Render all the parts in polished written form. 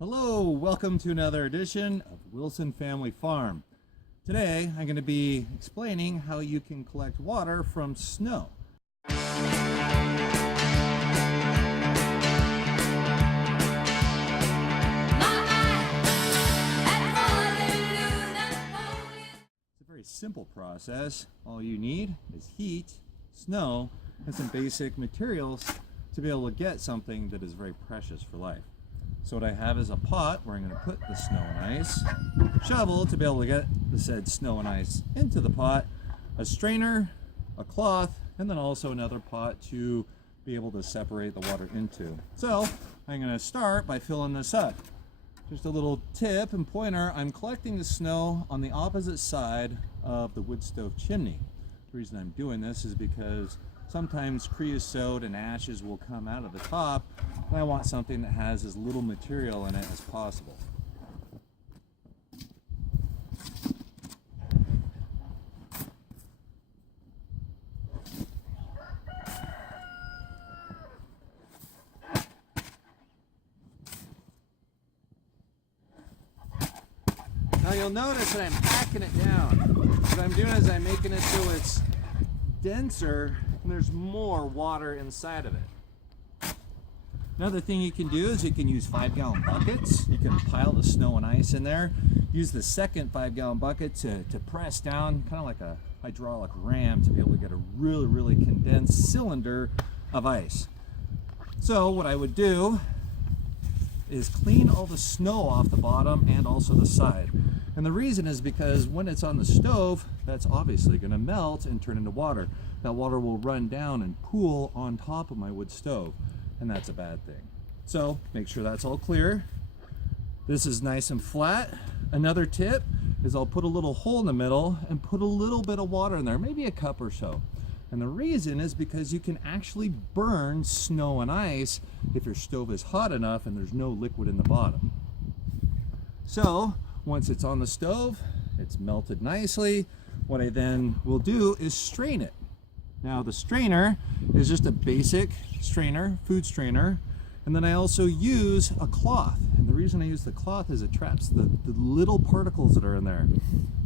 Hello, welcome to another edition of Wilson Family Farm. Today I'm going to be explaining how you can collect water from snow. It's a very simple process. All you need is heat, snow, and some basic materials to be able to get something that is very precious for life. So what I have is a pot where I'm going to put the snow and ice, shovel to be able to get the said snow and ice into the pot, a strainer, a cloth, and then also another pot to be able to separate the water into. So I'm going to start by filling this up. Just a little tip and pointer, I'm collecting the snow on the opposite side of the wood stove chimney. The reason I'm doing this is because sometimes creosote and ashes will come out of the top, and I want something that has as little material in it as possible. Now you'll notice that I'm packing it down. What I'm doing is I'm making it so it's denser and there's more water inside of it. Another thing you can do is you can use 5-gallon buckets. You can pile the snow and ice in there. Use the second 5-gallon bucket to press down, kind of like a hydraulic ram, to be able to get a really condensed cylinder of ice. So what I would do is clean all the snow off the bottom and also the side. And the reason is because when it's on the stove, that's obviously going to melt and turn into water. That water will run down and pool on top of my wood stove, and that's a bad thing. So make sure that's all clear. This is nice and flat. Another tip is I'll put a little hole in the middle and put a little bit of water in there, maybe a cup or so. And the reason is because you can actually burn snow and ice if your stove is hot enough and there's no liquid in the bottom. So once it's on the stove, it's melted nicely. What I then will do is strain it. Now the strainer is just a basic strainer, food strainer, and then I also use a cloth. And the reason I use the cloth is it traps the little particles that are in there.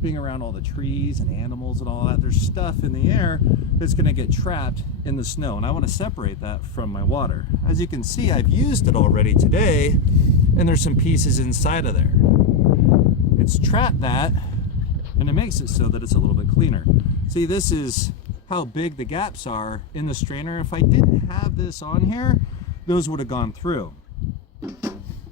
Being around all the trees and animals and all that, there's stuff in the air that's going to get trapped in the snow, and I want to separate that from my water. As you can see, I've used it already today, and there's some pieces inside of there. It's trapped that, and it makes it so that it's a little bit cleaner. See, this is how big the gaps are in the strainer. If I didn't have this on here, those would have gone through.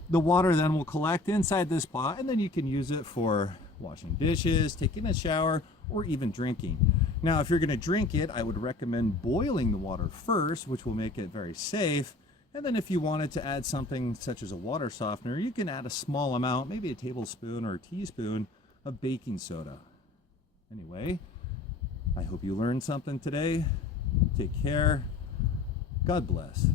The water then will collect inside this pot, and then you can use it for washing dishes, taking a shower, or even drinking. Now, if you're going to drink it, I would recommend boiling the water first, which will make it very safe. And then if you wanted to add something such as a water softener, you can add a small amount, maybe a tablespoon or a teaspoon of baking soda. Anyway, I hope you learned something today. Take care. God bless.